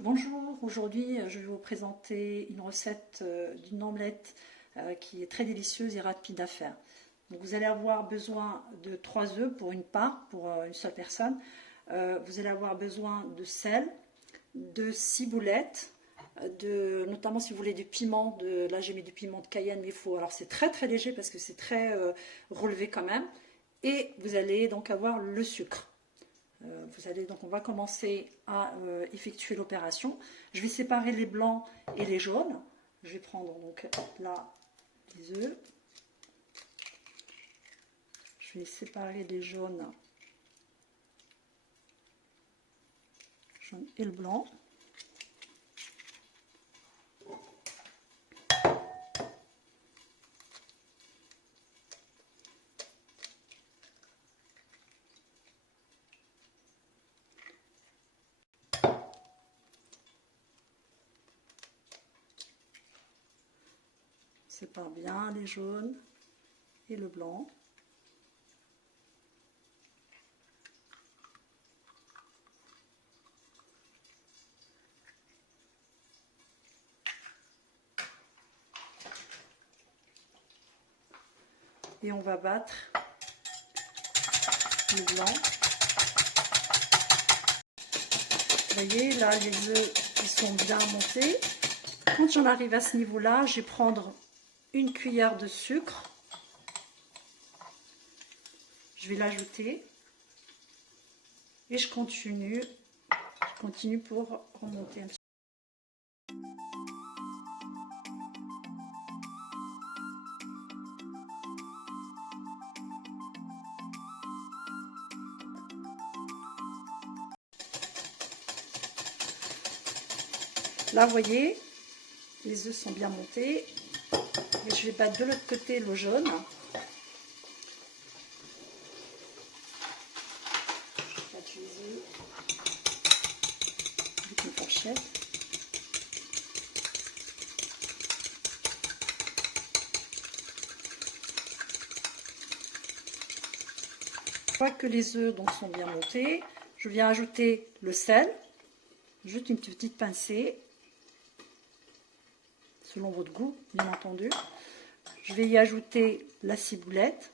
Bonjour, aujourd'hui je vais vous présenter une recette d'une omelette qui est très délicieuse et rapide à faire. Donc, vous allez avoir besoin de 3 œufs pour une part, pour une seule personne. Vous allez avoir besoin de sel, de ciboulettes, notamment si vous voulez du piment, là j'ai mis du piment de Cayenne, mais il faut, alors c'est très très léger parce que c'est très relevé quand même. Et vous allez donc avoir le sucre. Donc on va commencer à effectuer l'opération. Je vais séparer les blancs et les jaunes. Je vais prendre donc là les œufs. Je vais séparer les jaunes et le blanc. On sépare bien les jaunes et le blanc. Et on va battre le blanc. Vous voyez, là, les œufs ils sont bien montés. Quand j'en arrive à ce niveau-là, je vais prendre une cuillère de sucre. Je vais l'ajouter. Et je continue pour remonter un petit peu. Là, vous voyez, les œufs sont bien montés. Et je vais battre de l'autre côté le jaune. Je vais battre les œufs avec une fourchette. Une fois que les œufs donc sont bien montés, je viens ajouter le sel. Juste une petite pincée. Selon votre goût, bien entendu. Je vais y ajouter la ciboulette,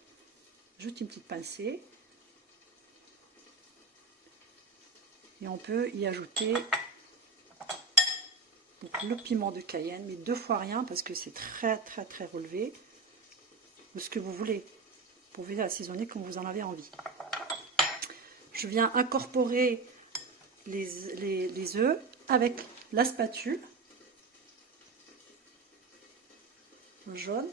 juste une petite pincée. Et on peut y ajouter donc, le piment de Cayenne, mais 2 fois rien parce que c'est très très très relevé. Ou ce que vous voulez. Vous pouvez assaisonner comme vous en avez envie. Je viens incorporer les œufs avec la spatule. Le jaune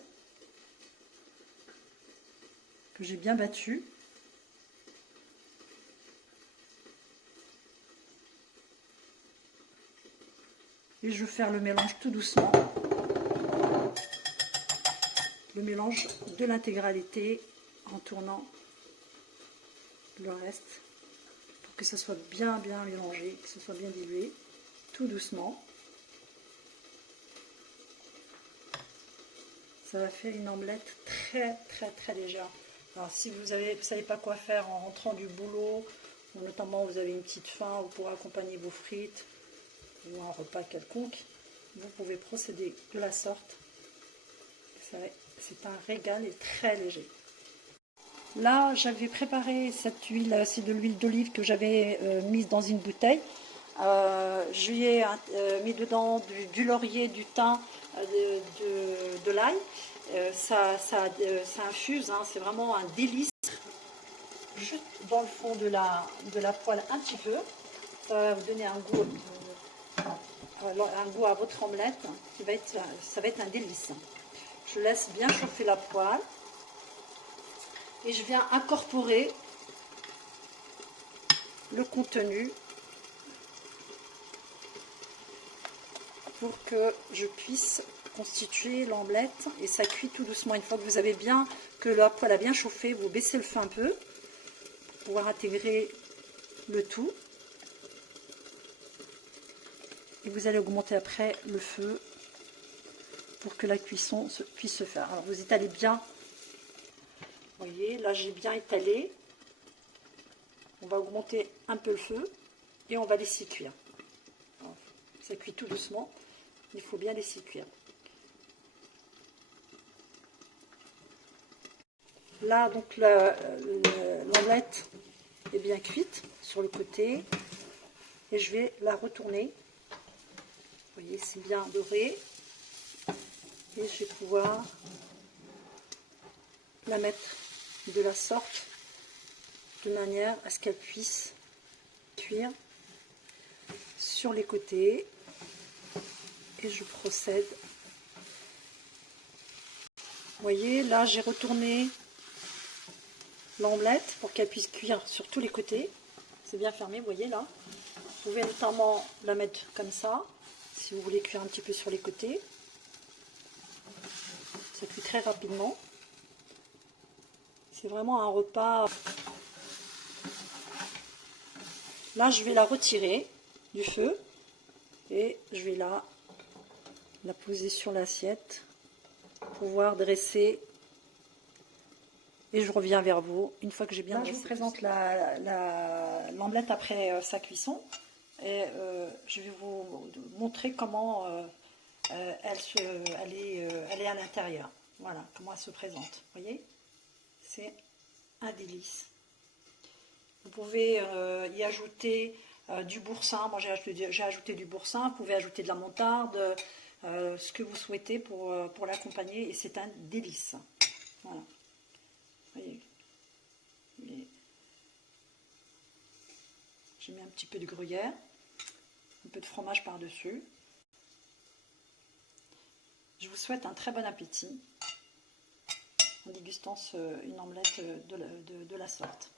que j'ai bien battu. Et je vais faire le mélange tout doucement. Le mélange de l'intégralité en tournant le reste pour que ça soit bien mélangé, que ce soit bien dilué, tout doucement. Ça va faire une omelette très très légère. Alors si vous ne savez pas quoi faire en rentrant du boulot, ou notamment vous avez une petite faim ou pour accompagner vos frites ou un repas quelconque, vous pouvez procéder de la sorte. C'est un régal et très léger. Là, j'avais préparé cette huile, c'est de l'huile d'olive que j'avais mise dans une bouteille. Je lui ai mis dedans du laurier, du thym, de l'ail. Ça infuse, hein, c'est vraiment un délice. Juste dans le fond de la poêle un petit peu. Ça va vous donner un goût à votre omelette. Ça va être un délice. Je laisse bien chauffer la poêle. Et je viens incorporer le contenu pour que je puisse constituer l'omelette. Et ça cuit tout doucement. Une fois que vous avez bien, que la poêle a bien chauffé, vous baissez le feu un peu pour pouvoir intégrer le tout. Et vous allez augmenter après le feu pour que la cuisson puisse se faire. Alors vous étalez bien. Vous voyez, là j'ai bien étalé. On va augmenter un peu le feu et on va laisser cuire. Ça cuit tout doucement. Il faut bien laisser cuire. Là, donc, l'omelette est bien cuite sur le côté. Et je vais la retourner. Vous voyez, c'est bien doré. Et je vais pouvoir la mettre de la sorte, de manière à ce qu'elle puisse cuire sur les côtés. Et je procède. Vous voyez, là j'ai retourné l'omelette pour qu'elle puisse cuire sur tous les côtés. C'est bien fermé, vous voyez là. Vous pouvez notamment la mettre comme ça, si vous voulez cuire un petit peu sur les côtés. Ça cuit très rapidement. C'est vraiment un repas. Là, je vais la retirer du feu et je vais la poser sur l'assiette pour pouvoir dresser. Et je reviens vers vous une fois que j'ai bien dressé. Là, je vous présente l'omelette après sa cuisson. Et je vais vous montrer comment elle est à l'intérieur. Voilà, comment elle se présente. Vous voyez, c'est un délice. Vous pouvez y ajouter du boursin. Moi, j'ai ajouté du boursin. Vous pouvez ajouter de la moutarde, ce que vous souhaitez pour l'accompagner. Et c'est un délice. Voilà. Vous voyez. J'ai mis un petit peu de gruyère, un peu de fromage par-dessus. Je vous souhaite un très bon appétit en dégustant une omelette de la sorte.